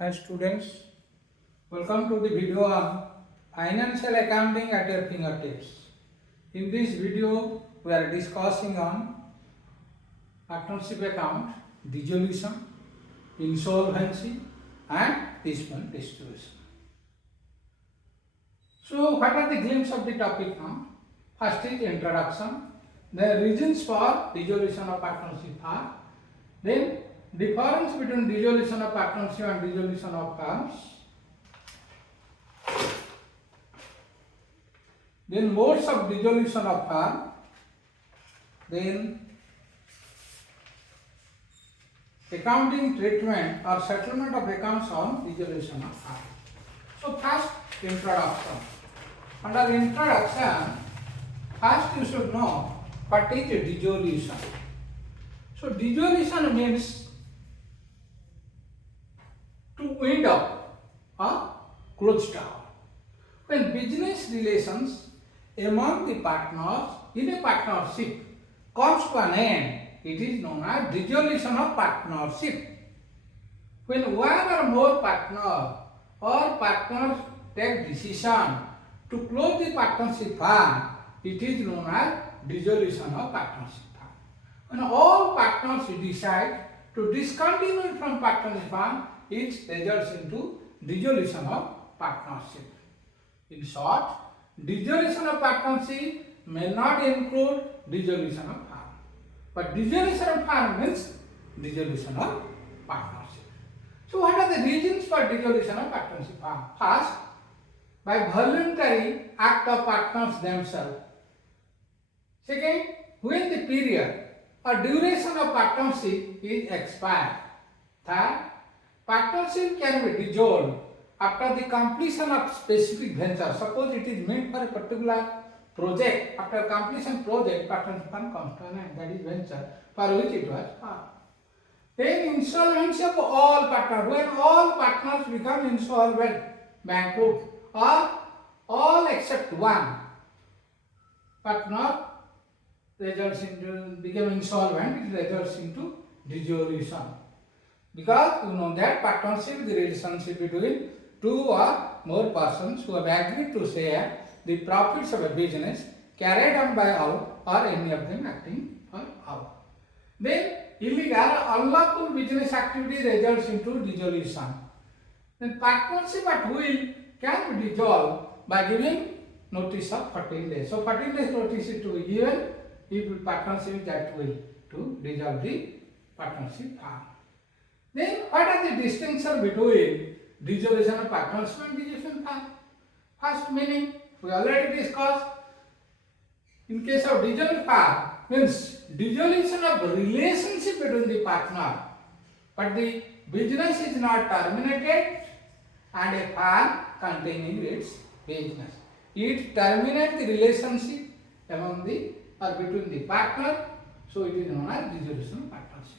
Hi students, welcome to the video on financial accounting at your fingertips. In this video, we are discussing on partnership account, dissolution, insolvency and piecemeal distribution. So what are the glimpse of the topic now? First is introduction, the reasons for dissolution of partnership are, then difference between dissolution of partnership and dissolution of firms, then modes of dissolution of firm, then accounting treatment or settlement of accounts on dissolution of firm. So first introduction. Under introduction, first you should know what is dissolution. So dissolution means to wind up or close down. When business relations among the partners in a partnership comes to an end, it is known as dissolution of partnership. When one or more partners take decision to close the partnership firm, it is known as dissolution of partnership firm. When all partners decide to discontinue from partnership firm, it results into dissolution of partnership. In short, dissolution of partnership may not include dissolution of firm, but dissolution of firm means dissolution of partnership. So what are the reasons for dissolution of partnership firm? First, by voluntary act of partners themselves. Second, when the period or duration of partnership is expired. Third, partnership can be dissolved after the completion of specific venture. Suppose it is meant for a particular project. After completion project, partnership firm comes to an end. That is venture for which it was formed. Then insolvency of all partners. When all partners become insolvent, bankrupt, or all except one partner become insolvent, it results into dissolution. Because you know that partnership is the relationship between two or more persons who have agreed to share the profits of a business carried on by all or any of them acting for all. Then illegal or unlawful business activity results into dissolution. Then partnership at will can be dissolved by giving notice of 14 days. So 14 days notice is to be given if partnership is at will to dissolve the partnership firm. Then what are the distinctions between dissolution of partnership and dissolution firm? First meaning we already discussed. In case of dissolution firm means dissolution of relationship between the partner, but the business is not terminated and a firm continuing its business. It terminates the relationship among the or between the partner, so it is known as dissolution of partnership.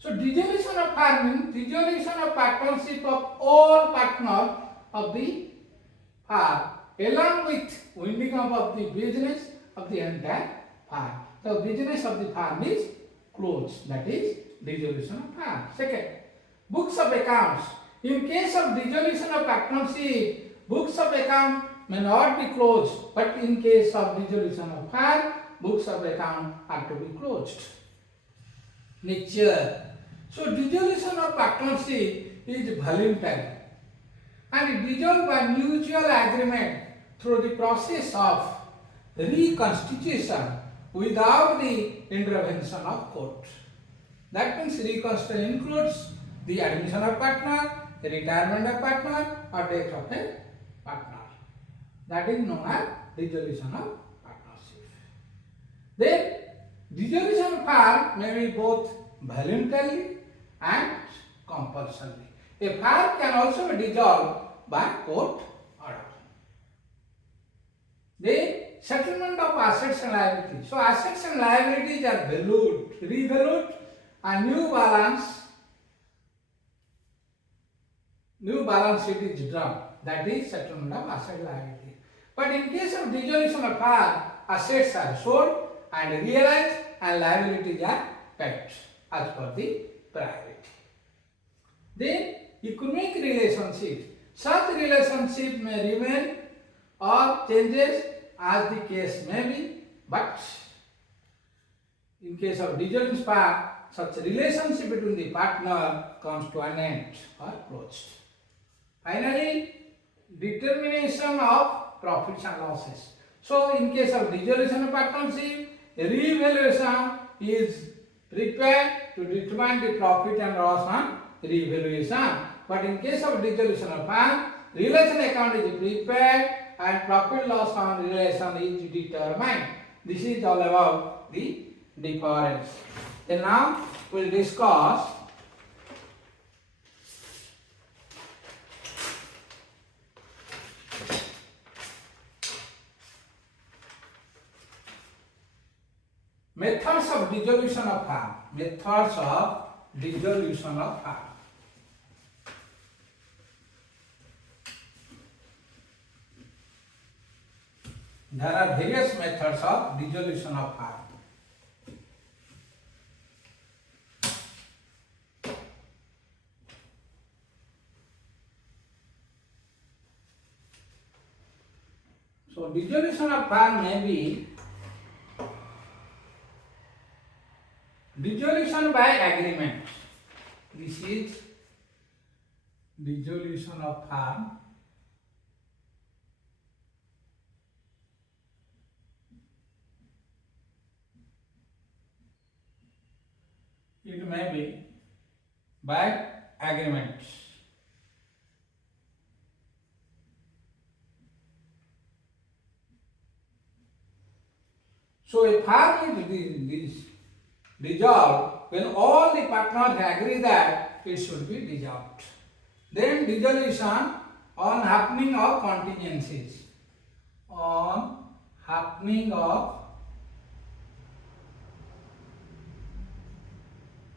So dissolution of firm means dissolution of partnership of all partners of the firm along with winding up of the business of the entire firm. So business of the firm is closed, that is dissolution of firm. Second, books of accounts. In case of dissolution of partnership, books of account may not be closed, but in case of dissolution of firm, books of account are to be closed. Nature. So dissolution of partnership is voluntary and dissolved by mutual agreement through the process of reconstitution without the intervention of court. That means reconstitution includes the admission of partner, retirement of partner, or death of a partner. That is known as dissolution of partnership. Then dissolution of firm may be both voluntarily and compulsorily. A firm can also be dissolved by court order. Then settlement of assets and liabilities. So assets and liabilities are valued, revalued, and new balance sheet is drawn. That is settlement of asset liability. But in case of dissolution of firm, assets are sold and realized and liabilities are paid as per the priority. Then economic relationship. Such relationship may remain or changes as the case may be, but in case of dissolving spark, such relationship between the partner comes to an end or closed. Finally, determination of profits and losses. So, in case of dissolution of partnership, a re-evaluation is prepared to determine the profit and loss on re-evaluation. But in case of dissolution of fund, relation account is prepared and profit loss on relation is determined. This is all about the difference. Then now we will discuss methods of dissolution of firm. Methods of dissolution of firm. There are various methods of dissolution of firm. So, dissolution of firm may be dissolution by agreement. This is dissolution of firm. It may be by agreement. So a firm is dissolved when all the partners agree that it should be dissolved. Then dissolution on happening of contingencies. On happening of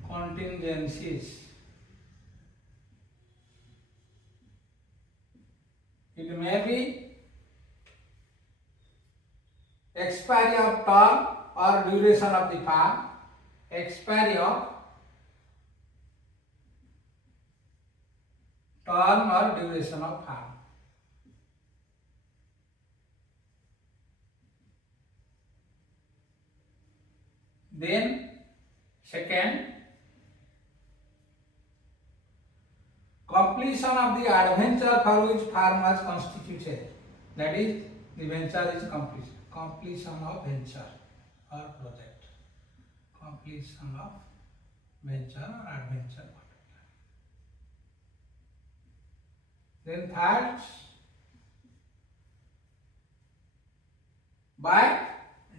contingencies. It may be expiry of term or duration of the firm, expiry of term or duration of firm. Then second, completion of the adventure for which firm was constituted. That is, the venture is completed. Completion of venture or project. Completion of venture or adventure. Then third, by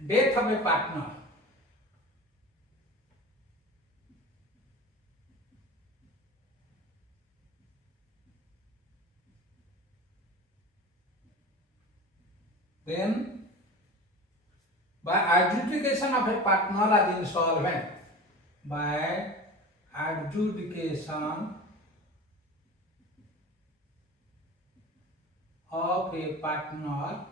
death of a partner. Then by adjudication of a partner as insolvent. By adjudication of a partner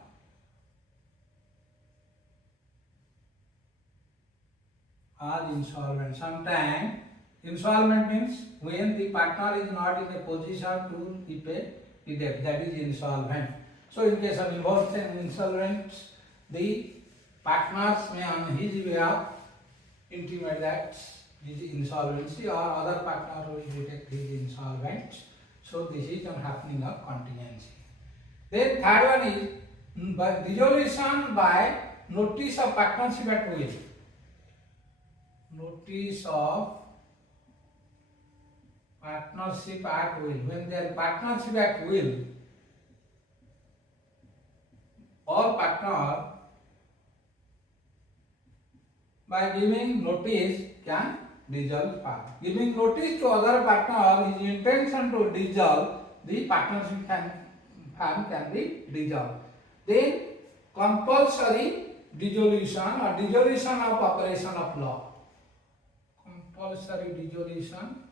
as insolvent. Sometimes insolvent means when the partner is not in a position to repay the debt, that is insolvent. So in case of insolvent, the partners may on his behalf intimate that his insolvency or other partner will detect his insolvent. So this is on happening of contingency. Then third one is by dissolution by notice of partnership at will. Notice of partnership at will. When there is partnership at will, all partner by giving notice can dissolve firm. Giving notice to other partner his intention to dissolve the partnership firm can be dissolved. Then compulsory dissolution or dissolution of operation of law. Compulsory dissolution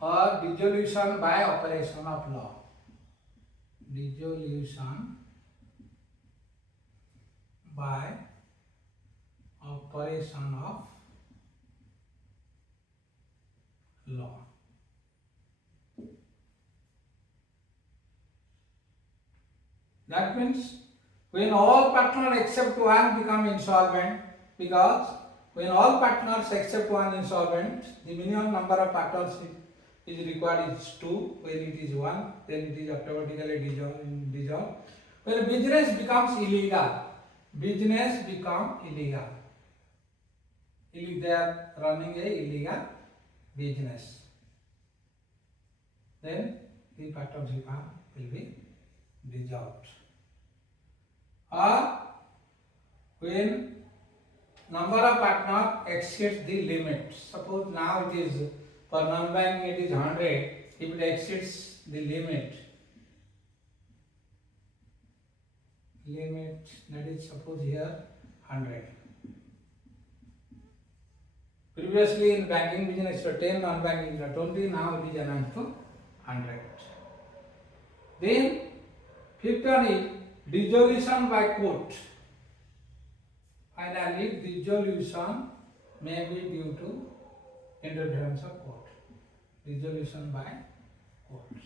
or dissolution by operation of law. Dissolution by operation operation of law. That means when all partners except one become insolvent, because when all partners except one insolvent, the minimum number of partners is required is 2. When it is 1, then it is automatically dissolved. When business becomes illegal, business become illegal. They are running a illegal business. Then the partnership will be dissolved. Or when number of partners exceeds the limit. Suppose now it is for non-banking it is 100. If it exceeds the limit, that is suppose here 100. Previously in banking business it was 10, non-banking it was 20. Now it is announced to 100. Then fifth one is dissolution by court. Finally, dissolution may be due to interference of court. Dissolution by court.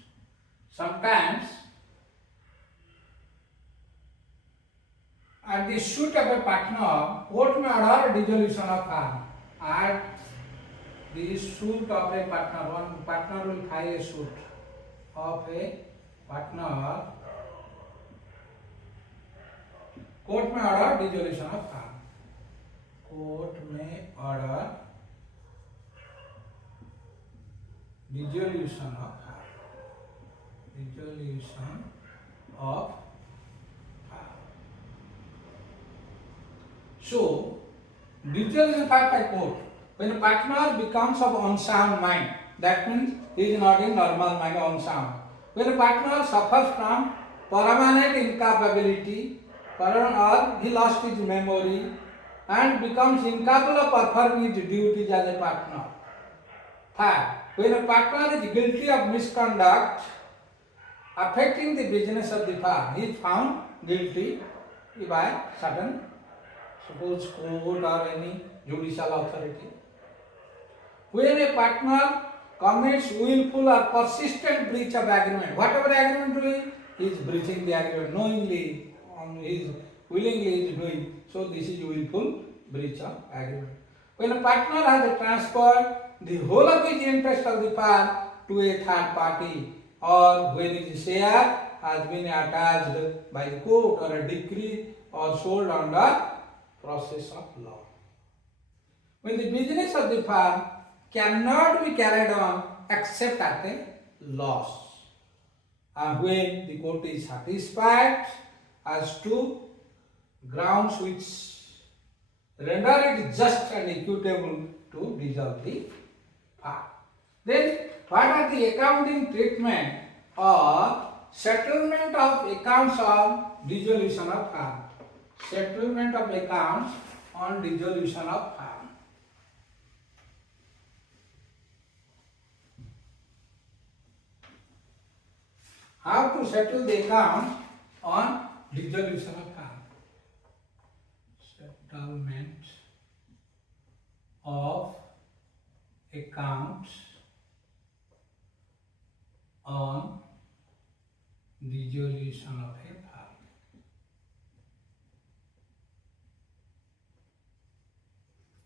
Sometimes, at the suit of a partner, court may order dissolution of firm. At the suit of a partner, one partner will file a suit of a partner. Court may order dissolution of firm. Court may order dissolution of firm. Dissolution of firm. So, dissolution by court. When a partner becomes of unsound mind, that means he is not in normal mind, unsound. When a partner suffers from permanent incapability, or he lost his memory and becomes incapable of performing his duties as a partner. Third, when a partner is guilty of misconduct affecting the business of the firm, he is found guilty by certain, suppose court or any judicial authority. When a partner commits willful or persistent breach of agreement, whatever agreement doing, he is breaching the agreement knowingly. He is willingly is doing. So this is willful breach of agreement. When a partner has transferred the whole of his interest of the firm to a third party, or when his share has been attached by the court or a decree or sold under process of law. When the business of the firm cannot be carried on except at a loss, and when the court is satisfied as to grounds which render it just and equitable to dissolve the firm. Then what are the accounting treatment or settlement of accounts on dissolution of firm? Settlement of accounts on dissolution of firm. How to settle the accounts on dissolution of firm? Settlement of accounts on dissolution of a firm.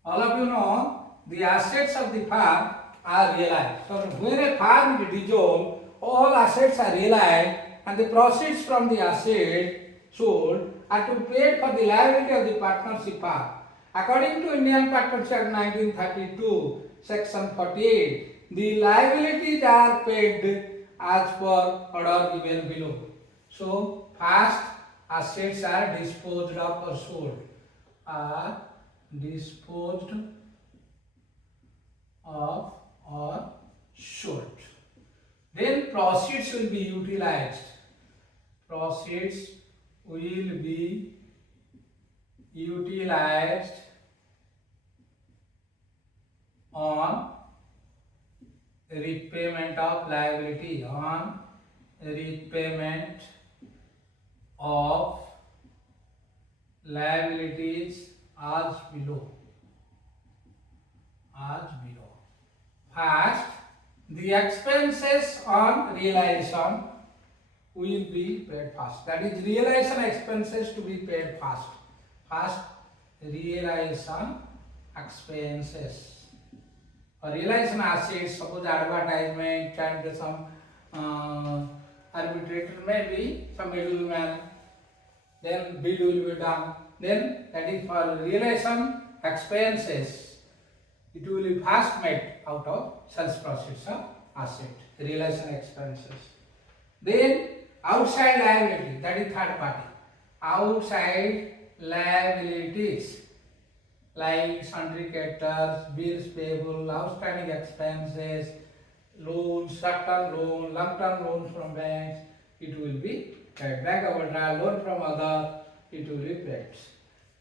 All of you know the assets of the firm are realized. So when a firm is dissolved, all assets are realized and the proceeds from the asset sold are to be paid for the liability of the partnership firm. According to Indian Partnership Act 1932, Section 48, the liabilities are paid as per order given below. So, first assets are disposed of or sold. Are disposed of or sold. Then proceeds will be utilized. Proceeds will be utilized on repayment of liability, on repayment of liabilities as below. as below. First, the expenses on realization will be paid first. That is, realization expenses to be paid first. First, realization expenses. Or realization assets, suppose advertisement and some arbitrator maybe, some middleman, then bid will be done. Then that is for realization expenses. It will be first made out of sales proceeds of asset, realization expenses. Then outside liability, that is third party. Outside liabilities like sundry creditors, bills payable, outstanding expenses, loans, short-term loan, long-term loans from banks, it will be paid. Bank overdraft, loan from other, it will be paid.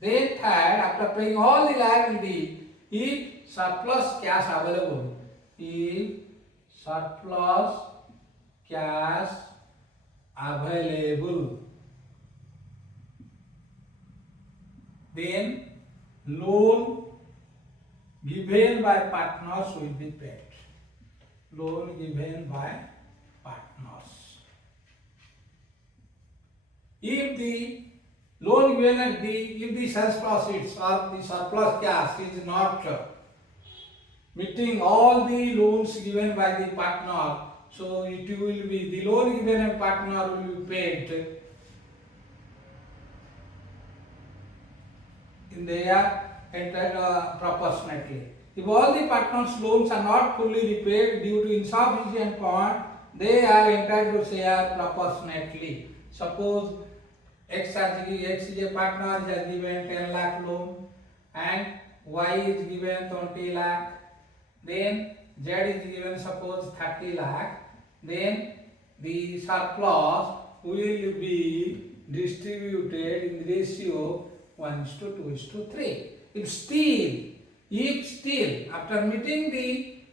Then third, after paying all the liability, if surplus cash available, if surplus cash available, then loan given by partners will be paid. Loan given by partners. If the loan given at if the sales proceeds or the surplus cash is not meeting all the loans given by the partner, so it will be the loan given by partner will be paid in their proportionately. If all the partners' loans are not fully repaid due to insufficient fund, they are entitled to share proportionately. Suppose X is a partner, has given 10 lakh loan and Y is given 20 lakh. Then Z is given suppose 30 lakh. Then the surplus will be distributed in the ratio 1:2:3. If still after meeting the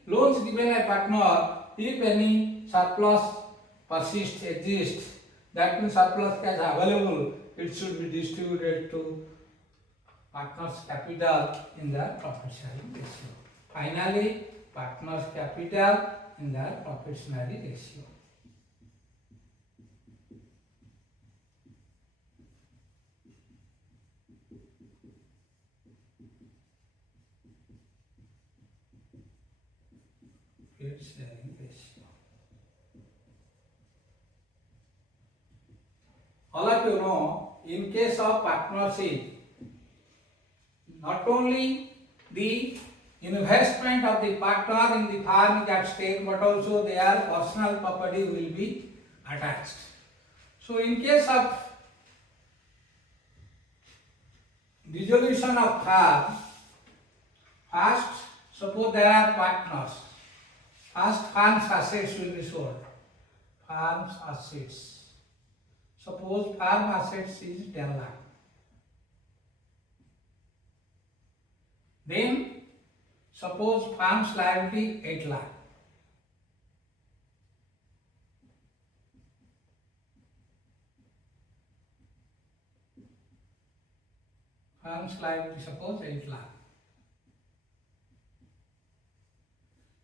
loans given by partner, if any surplus exists, that means surplus cash available, it should be distributed to partners' capital in the profit sharing ratio. Finally, partners' capital in the profit sharing ratio. Sharing ratio. All of you know, in case of partnership, not only the investment of the partner in the firm is at stake, but also their personal property will be attached. So, in case of dissolution of firm, first, suppose there are partners. First, firm's assets will be sold. Firm's assets. Suppose firm assets is 10 lakh. Then, suppose firm's liability 8 lakh. Firm's liability suppose 8 lakh.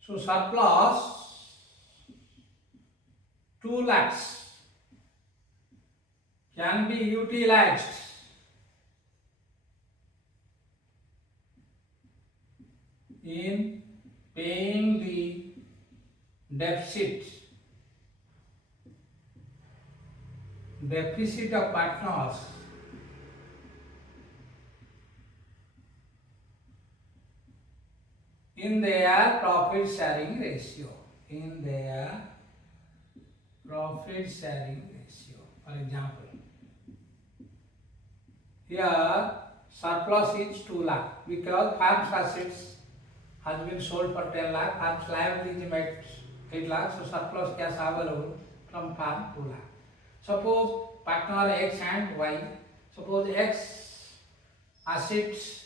So, surplus 2 lakhs can be utilized in paying the deficit of partners in their profit sharing ratio. In their profit sharing ratio. For example, here surplus is 2 lakh because firm's assets has been sold for 10 lakh, firm's liability is made 8 lakh, so surplus cash available from firm 2 lakh. Suppose partner X and Y, suppose X assets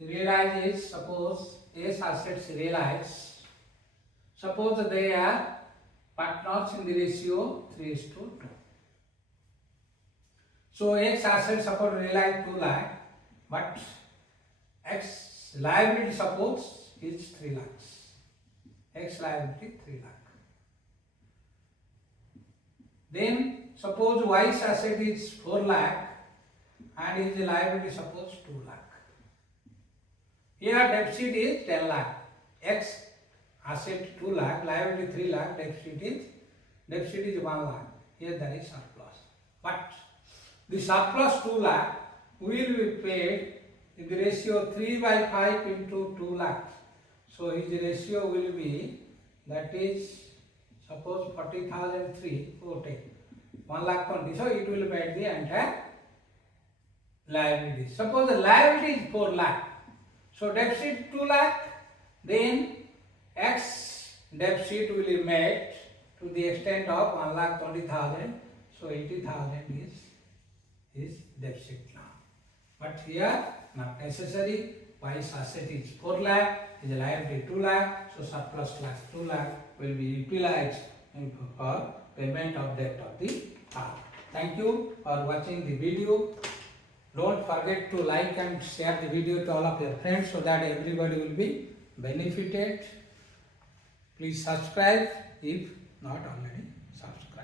realizes, suppose S assets realize, suppose they are partners in the ratio 3:2. So X assets suppose realize 2 lakh, but X liability suppose is 3 lakhs. X liability 3 lakh. Then suppose Y's asset is 4 lakh and his liability suppose 2 lakh. Here deficit is 10 lakh. X asset 2 lakh, liability 3 lakh, deficit is 1 lakh. Here there is surplus. But the surplus 2 lakh will be paid in the ratio 3 by 5 into 2 lakh. So his ratio will be, that is, suppose 40,003, okay, 1 lakh 20. So it will make the entire liability. Suppose the liability is 4 lakh. So deficit 2 lakh, then X deficit will be made to the extent of 1 lakh 20,000. So 80,000 is deficit now. But here not necessary. Y's asset is 4 lakh, his liability 2 lakh. So surplus 2 lakh will be utilized for payment of debt of the car. Thank you for watching the video. Don't forget to like and share the video to all of your friends so that everybody will be benefited. Please subscribe if not already subscribed.